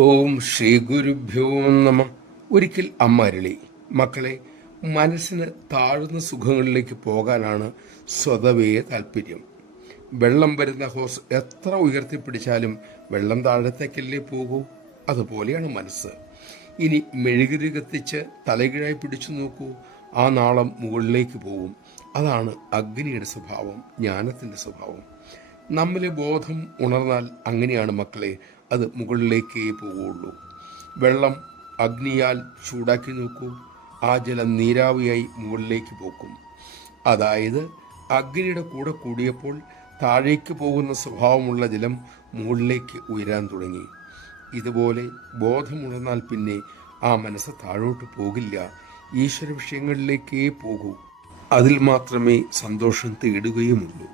ഓം ശ്രീ ഗുരുഭ്യോ നമ. ഒരിക്കൽ അമ്മ അരുളി, മക്കളെ, മനസ്സിന് താഴ്ന്ന സുഖങ്ങളിലേക്ക് പോകാനാണ് സ്വതവേ താല്പര്യം. വെള്ളം വരുന്ന ഹോസ് എത്ര ഉയർത്തിപ്പിടിച്ചാലും വെള്ളം താഴത്തേക്കല്ലേ പോകൂ. അതുപോലെയാണ് മനസ്സ്. ഇനി മെഴുകുതിരി കത്തിച്ച് തലകീഴായി പിടിച്ചു നോക്കൂ, ആ നാളം മുകളിലേക്ക് പോകും. അതാണ് അഗ്നിയുടെ സ്വഭാവം, ജ്ഞാനത്തിന്റെ സ്വഭാവം. നമ്മിലെ ബോധം ഉണർന്നാൽ അങ്ങനെയാണ് മക്കളെ, അത് മുകളിലേക്കേ പോവുള്ളൂ. വെള്ളം അഗ്നിയാൽ ചൂടാക്കി നോക്കൂ, ആ ജലം നീരാവിയായി മുകളിലേക്ക് പോക്കും. അതായത് അഗ്നിയുടെ കൂടെ കൂടിയപ്പോൾ താഴേക്ക് പോകുന്ന സ്വഭാവമുള്ള ജലം മുകളിലേക്ക് ഉയരാൻ തുടങ്ങി. ഇതുപോലെ ബോധമുണർന്നാൽ പിന്നെ ആ മനസ്സ് താഴോട്ട് പോകില്ല, ഈശ്വര വിഷയങ്ങളിലേക്കേ പോകൂ. അതിൽ മാത്രമേ സന്തോഷം തേടുകയുമുള്ളൂ.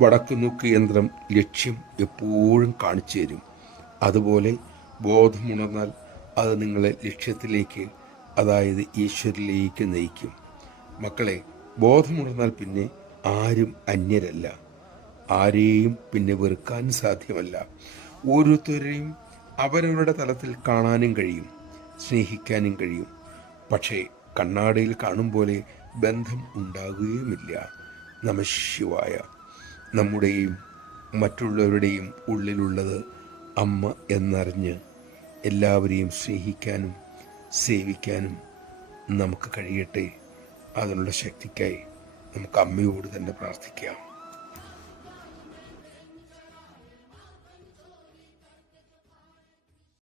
വടക്കുനോക്ക് യന്ത്രം ലക്ഷ്യം എപ്പോഴും കാണിച്ചു തരും. അതുപോലെ ബോധമുണർന്നാൽ അത് നിങ്ങളെ ലക്ഷ്യത്തിലേക്ക്, അതായത് ഈശ്വരിലേക്ക് നയിക്കും. മക്കളെ, ബോധമുണർന്നാൽ പിന്നെ ആരും അന്യരല്ല, ആരെയും പിന്നെ വെറുക്കാൻ സാധ്യമല്ല. ഓരോരുത്തരെയും അവരവരുടെ തലത്തിൽ കാണാനും കഴിയും, സ്നേഹിക്കാനും കഴിയും. പക്ഷേ കണ്ണാടിയിൽ കാണും പോലെ ബന്ധം ഉണ്ടാകുകയുമില്ല. നമഃശിവായ. നമ്മുടെയും മറ്റുള്ളവരുടെയും ഉള്ളിലുള്ളത് അമ്മ എന്നറിഞ്ഞ് എല്ലാവരെയും സ്നേഹിക്കാനും സേവിക്കാനും നമുക്ക് കഴിയട്ടെ. അതിനുള്ള ശക്തിക്കായി നമുക്ക് അമ്മയോട് തന്നെ പ്രാർത്ഥിക്കാം.